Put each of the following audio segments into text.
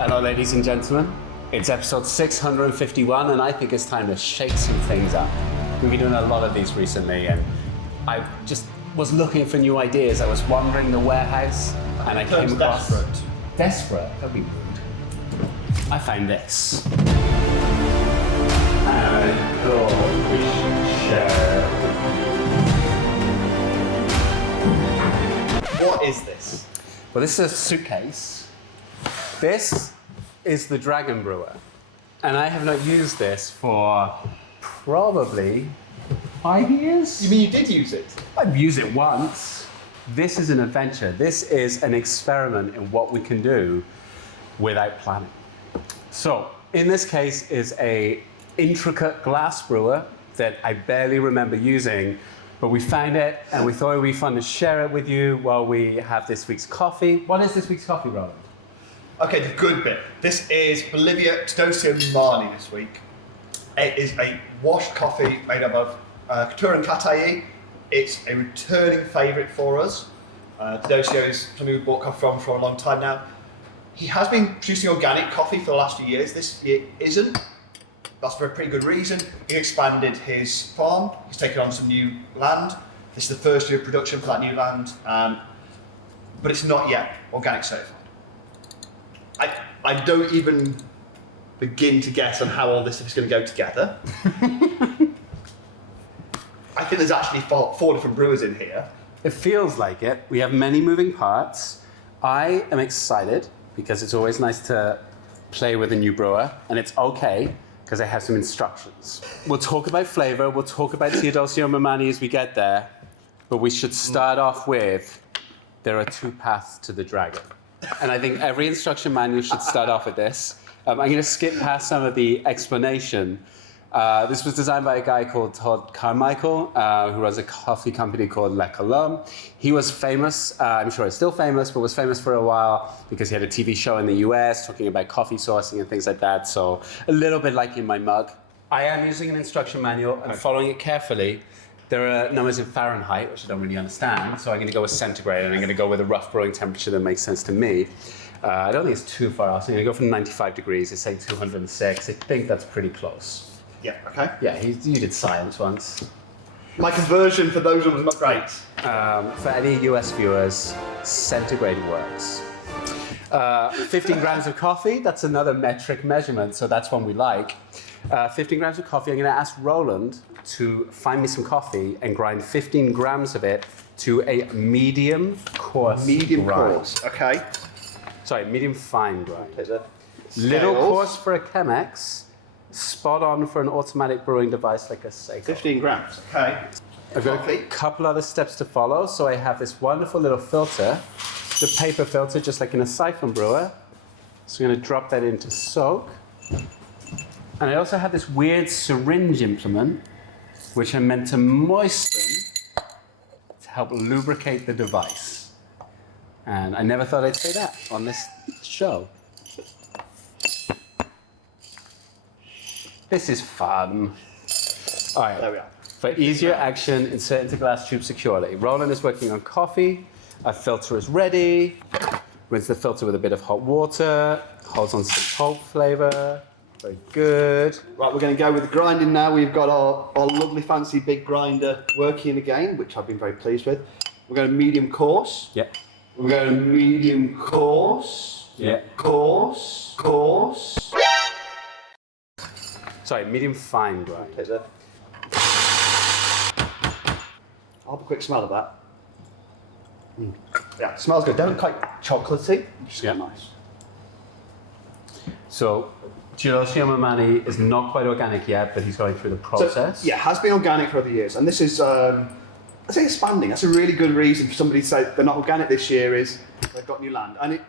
Hello, ladies and gentlemen. It's episode 651, and I think it's time to shake some things up. We've been doing a lot of these recently, and I just was looking for new ideas. I was wandering the warehouse, and I came across... Desperate? That'd be rude. I found this. And I thought we should share with you. What is this? Well, this is a suitcase. This is the Dragon Brewer. And I have not used this for probably 5 years. You mean you did use it? I've used it once. This is an adventure. This is an experiment in what we can do without planning. So, in this case is a intricate glass brewer that I barely remember using, but we found it and we thought it would be fun to share it with you while we have this week's coffee. What is this week's coffee, Roland? Okay, the good bit. This is Bolivia Teodocio Mamani this week. It is a washed coffee made up of Couture and Catay. It's a returning favourite for us. Teodocio is somebody we've bought coffee from for a long time now. He has been producing organic coffee for the last few years. This year isn't. That's for a pretty good reason. He expanded his farm. He's taken on some new land. This is the first year of production for that new land, but it's not yet organic certified. I don't even begin to guess on how all this is going to go together. I think there's actually four different brewers in here. It feels like it. We have many moving parts. I am excited because it's always nice to play with a new brewer, and it's okay because I have some instructions. We'll talk about flavor, we'll talk about Teodocio Mamani as we get there, but we should start off with, there are two paths to the dragon. And I think every instruction manual should start off with this. I'm going to skip past some of the explanation. This was designed by a guy called Todd Carmichael, who runs a coffee company called Le Colombe. He was famous, I'm sure he's still famous, but was famous for a while because he had a TV show in the US talking about coffee sourcing and things like that. So a little bit like in my mug. I am using an instruction manual and following it carefully. There are numbers in Fahrenheit, which I don't really understand, so I'm going to go with centigrade, and I'm going to go with a rough brewing temperature that makes sense to me. I don't think it's too far off, so I'm going to go from 95 degrees. It's saying 206. I think that's pretty close. Yeah, okay. Yeah, you did science once. My conversion for those ones is not great. For any US viewers, centigrade works. 15 grams of coffee, that's another metric measurement, so that's one we like. 15 grams of coffee, I'm going to ask Roland to find me some coffee and grind 15 grams of it to a medium coarse grind. Coarse, okay. Sorry, medium fine grind. Scales. Little coarse for a Chemex, spot on for an automatic brewing device like a Seiko. 15 grams, okay. I've got a couple other steps to follow. So I have this wonderful little filter, the paper filter, just like in a siphon brewer. So I'm going to drop that into soak. And I also have this weird syringe implement, which I'm meant to moisten to help lubricate the device. And I never thought I'd say that on this show. This is fun. All right. There we are. For easier action, insert into glass tube securely. Roland is working on coffee. Our filter is ready. Rinse the filter with a bit of hot water. Holds on some pulp flavor. Very good. Right, we're going to go with the grinding now. We've got our lovely fancy big grinder working again, which I've been very pleased with. We're going to medium coarse. Yep. We're going to medium coarse. Yeah. Coarse. Coarse. Sorry, medium fine grind. Take that. I'll have a quick smell of that. Yeah, it smells good. Don't look quite chocolatey, which is nice. So, Teodocio Mamani is not quite organic yet, but he's going through the process. So, yeah, has been organic for other years, and this is, I say expanding. That's a really good reason for somebody to say they're not organic this year is they've got new land. And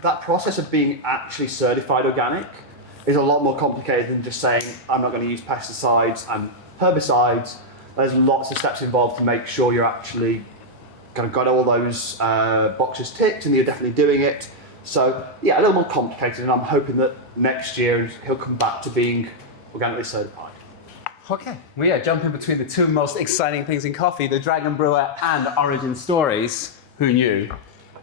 that process of being actually certified organic is a lot more complicated than just saying, I'm not going to use pesticides and herbicides. There's lots of steps involved to make sure you're actually kind of got all those boxes ticked and you're definitely doing it. So, yeah, a little more complicated, and I'm hoping that next year he'll come back to being organically certified. Okay, we are jumping between the two most exciting things in coffee, the Dragon Brewer and Origin Stories. Who knew?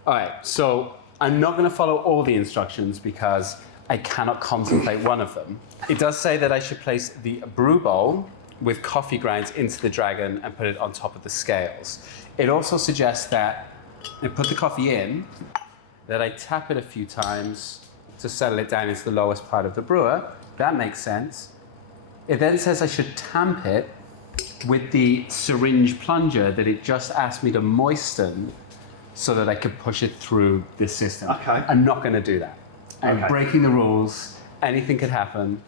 All right, so I'm not going to follow all the instructions because I cannot contemplate one of them. It does say that I should place the brew bowl with coffee grinds into the dragon and put it on top of the scales. It also suggests that I put the coffee in, that I tap it a few times to settle it down into the lowest part of the brewer. That makes sense. It then says I should tamp it with the syringe plunger that it just asked me to moisten so that I could push it through this system. Okay. I'm not going to do that. I'm Okay. breaking the rules. Anything could happen.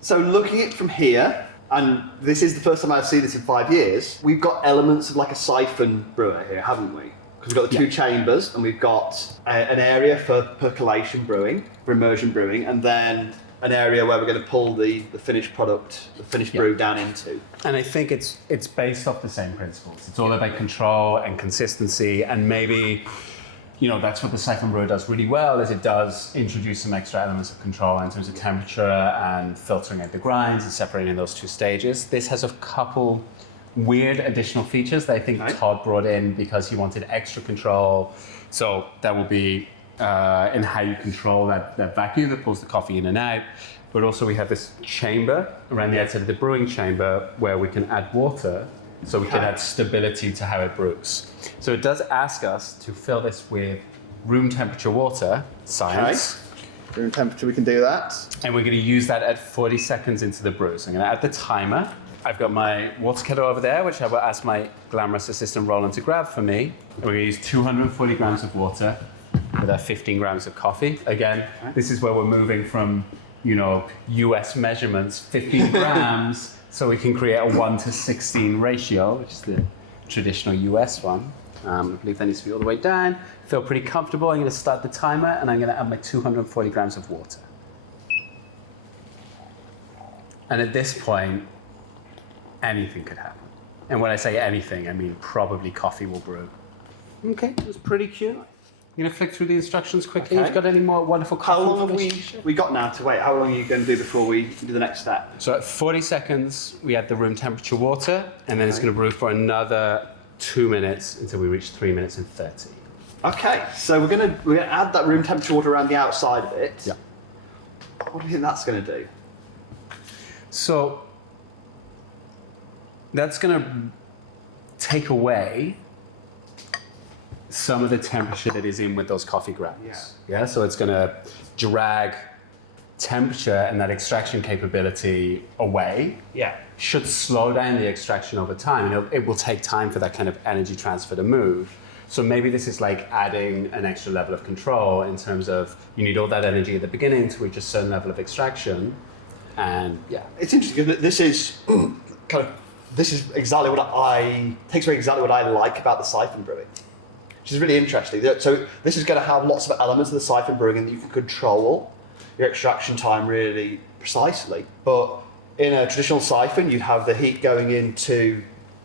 So looking at it from here, and this is the first time I've seen this in 5 years, we've got elements of like a siphon brewer here, haven't we? Because we've got the two chambers, and we've got an area for percolation brewing, for immersion brewing, and then an area where we're going to pull the finished product, the finished brew down into. And I think it's based off the same principles. It's all about control and consistency, and maybe, you know, that's what the siphon brewer does really well, is it does introduce some extra elements of control in terms of temperature and filtering out the grinds and separating those two stages. This has a couple weird additional features that I think Todd brought in because he wanted extra control. So that will be in how you control that vacuum that pulls the coffee in and out. But also we have this chamber around the outside of the brewing chamber where we can add water so we can add stability to how it brews. So it does ask us to fill this with room temperature water, science. Room temperature, we can do that. And we're going to use that at 40 seconds into the brew. So I'm going to add the timer. I've got my water kettle over there, which I will ask my glamorous assistant Roland to grab for me. And we're going to use 240 grams of water with our 15 grams of coffee. Again, this is where we're moving from, you know, US measurements, 15 grams, so we can create a 1:16 ratio, which is the traditional US one. I believe that needs to be all the way down. Feel pretty comfortable. I'm going to start the timer, and I'm going to add my 240 grams of water. And at this point, anything could happen. And when I say anything, I mean probably coffee will brew. Okay, it was pretty cute. I'm going to flick through the instructions quickly. Okay. Have you got any more wonderful coffee? How long have information? we got now to wait? How long are you going to do before we do the next step? So at 40 seconds, we add the room temperature water, and then it's going to brew for another 2 minutes until we reach 3 minutes and 30. Okay, so we're gonna add that room temperature water around the outside of it. Yeah. What do you think that's going to do? So that's going to take away some of the temperature that is in with those coffee grounds. Yeah, so it's going to drag temperature and that extraction capability away. Yeah. Should slow down the extraction over time, and it will take time for that kind of energy transfer to move. So maybe this is like adding an extra level of control in terms of you need all that energy at the beginning to reach a certain level of extraction, and yeah. It's interesting because this is this is exactly takes away exactly what I like about the siphon brewing, which is really interesting. So this is going to have lots of elements of the siphon brewing, and you can control your extraction time really precisely. But in a traditional siphon, you have the heat going into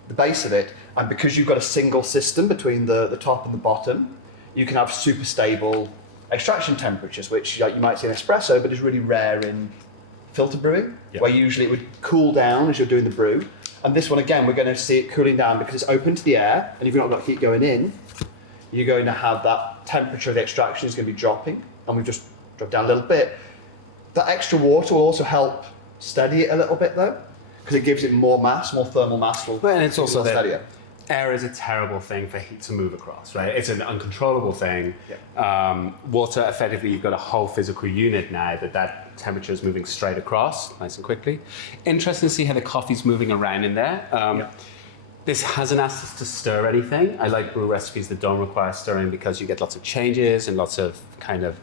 the base of it, and because you've got a single system between the top and the bottom, you can have super stable extraction temperatures, which you might see in espresso, but is really rare in filter brewing, where usually it would cool down as you're doing the brew. And this one, again, we're going to see it cooling down because it's open to the air, and if you've not got heat going in, you're going to have that temperature of the extraction is going to be dropping, and we've just dropped down a little bit. That extra water will also help steady it a little bit, though, because it gives it more mass, more thermal mass. And it's also that steadier. air is a terrible thing for heat to move across, right? It's an uncontrollable thing. Yeah. Water, effectively, you've got a whole physical unit now that temperature is moving straight across, nice and quickly. Interesting to see how the coffee's moving around in there. This hasn't asked us to stir anything. I like brew recipes that don't require stirring because you get lots of changes and lots of kind of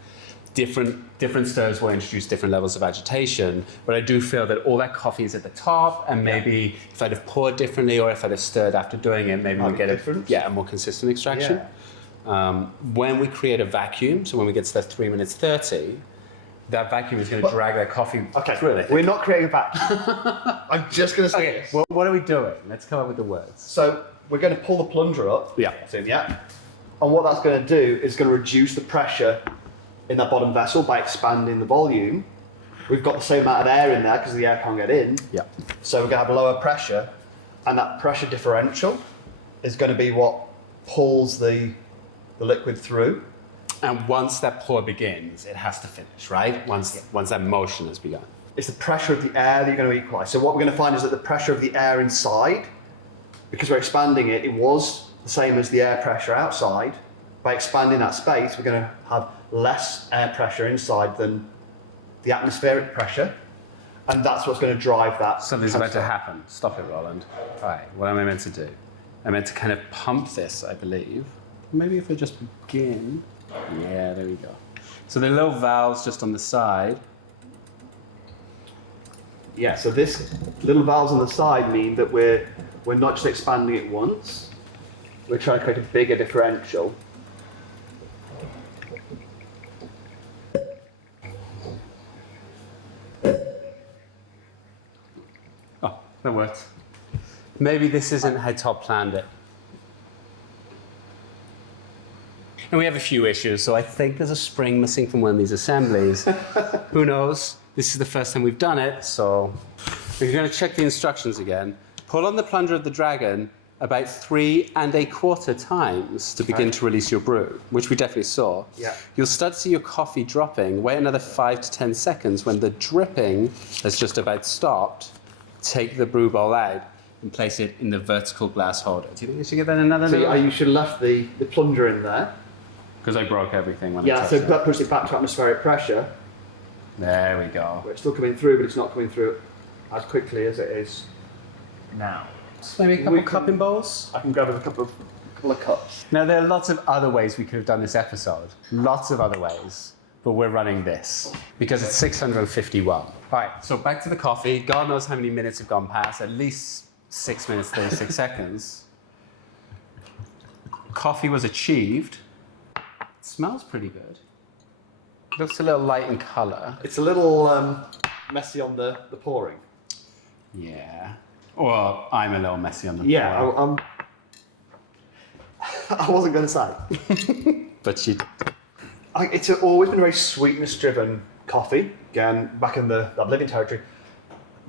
different stirs will introduce different levels of agitation, but I do feel that all that coffee is at the top, and maybe if I'd have poured differently or if I'd have stirred after doing it, maybe we'll get a more consistent extraction. When we create a vacuum, so when we get to that 3 minutes 30, that vacuum is going to drag that coffee through it. We're not creating a vacuum. I'm just going to say this. Well, what are we doing? Let's come up with the words. So we're going to pull the plunger up. And what that's going to do is going to reduce the pressure in that bottom vessel by expanding the volume. We've got the same amount of air in there because the air can't get in. So we're going to have lower pressure, and that pressure differential is going to be what pulls the liquid through. And once that pour begins, it has to finish, right? Once that motion has begun. It's the pressure of the air that you're going to equalize. So what we're going to find is that the pressure of the air inside, because we're expanding it, it was the same as the air pressure outside. By expanding that space, we're going to have less air pressure inside than the atmospheric pressure. And that's what's going to drive that. Something's about to happen. Stop it, Roland. All right, what am I meant to do? I'm meant to kind of pump this, I believe. Maybe if I just begin. Yeah, there we go. So the little valves just on the side. Yeah, so this little valves on the side mean that we're not just expanding it once, we're trying to create a bigger differential. Oh, that worked. Maybe this isn't how Todd planned it. And we have a few issues, so I think there's a spring missing from one of these assemblies. Who knows? This is the first time we've done it, so we're going to check the instructions again. Pull on the plunger of the dragon about 3 1/4 times to begin to release your brew, which we definitely saw. Yeah. You'll start to see your coffee dropping. Wait another 5 to 10 seconds. When the dripping has just about stopped, take the brew bowl out and place it in the vertical glass holder. Do you think we should give that another So you should have left the plunger in there. Because I broke everything when I Yeah, touched so it. that pushes it back to atmospheric pressure, There we go. where it's still coming through, but it's not coming through as quickly as it is now. So maybe a couple of cupping bowls? I can grab a couple of cups. Now, there are lots of other ways we could have done this episode. Lots of other ways. But we're running this because it's 651. All right, so back to the coffee. God knows how many minutes have gone past. At least 6 minutes, 36 seconds. Coffee was achieved. It smells pretty good. Looks a little light in color. It's a little messy on the pouring. Yeah. Well, I'm a little messy on the Yeah, pouring. I wasn't going to say. But you... It's always been a very sweetness-driven coffee. Again, back in the Bolivian territory,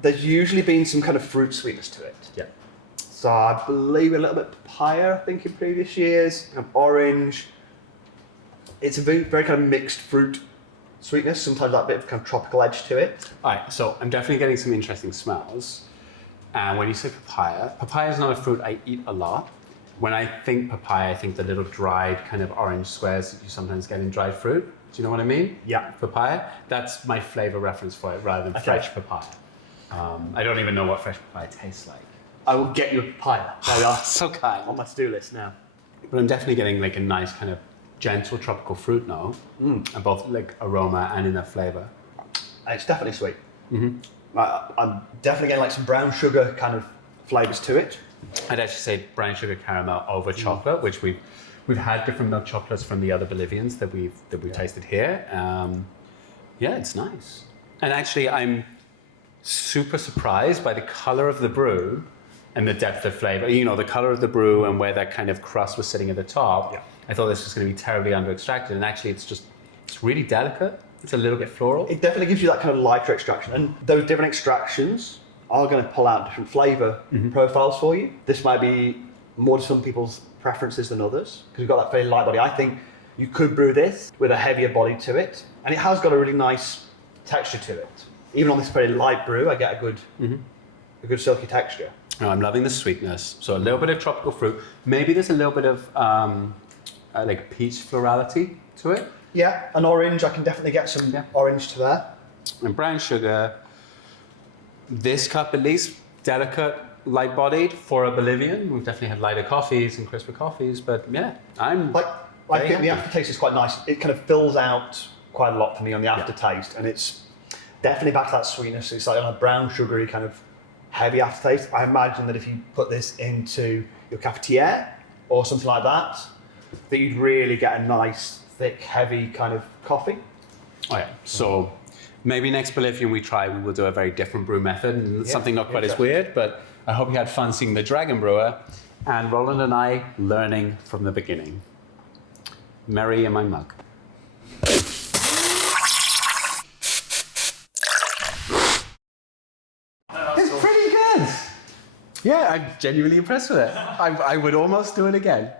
there's usually been some kind of fruit sweetness to it. Yeah. So I believe a little bit papaya, I think, in previous years, kind of orange. It's a very kind of mixed fruit sweetness, sometimes that bit of kind of tropical edge to it. All right, so I'm definitely getting some interesting smells. And when you say papaya is not a fruit I eat a lot. When I think papaya, I think the little dried kind of orange squares that you sometimes get in dried fruit. Do you know what I mean? Yeah. Papaya. That's my flavor reference for it rather than fresh papaya. I don't even know what fresh papaya tastes like. I will get you a papaya. There we are. So kind. On my to-do list now. But I'm definitely getting like a nice kind of gentle tropical fruit note, and both like aroma and in that flavor. It's definitely sweet. Mm-hmm. I'm definitely getting like some brown sugar kind of flavors to it. I'd actually say brown sugar caramel over chocolate, which we've had different milk chocolates from the other Bolivians that we've tasted here. Yeah, it's nice. And actually, I'm super surprised by the color of the brew and the depth of flavor. You know, the color of the brew and where that kind of crust was sitting at the top. Yeah. I thought this was going to be terribly under extracted, and actually, it's really delicate. It's a little bit floral. It definitely gives you that kind of lighter extraction, and those different extractions are going to pull out different flavor profiles for you. This might be more to some people's preferences than others, because you've got that very light body. I think you could brew this with a heavier body to it, and it has got a really nice texture to it. Even on this very light brew, I get a good silky texture. Oh, I'm loving the sweetness. So a little bit of tropical fruit. Maybe there's a little bit of like peach florality to it. Yeah, an orange. I can definitely get some orange to there. And brown sugar. This cup at least, delicate, light-bodied for a Bolivian. We've definitely had lighter coffees and crisper coffees, but yeah, I think the aftertaste is quite nice. It kind of fills out quite a lot for me on the aftertaste, and it's definitely back to that sweetness. It's like on a brown sugary kind of heavy aftertaste. I imagine that if you put this into your cafetiere or something like that, that you'd really get a nice, thick, heavy kind of coffee. Oh yeah, so maybe next Bolivian we try, we will do a very different brew method, and something not quite as weird, but I hope you had fun seeing the Dragon Brewer, and Roland and I learning from the beginning. Merry in my mug. It's pretty good. Yeah, I'm genuinely impressed with it. I would almost do it again.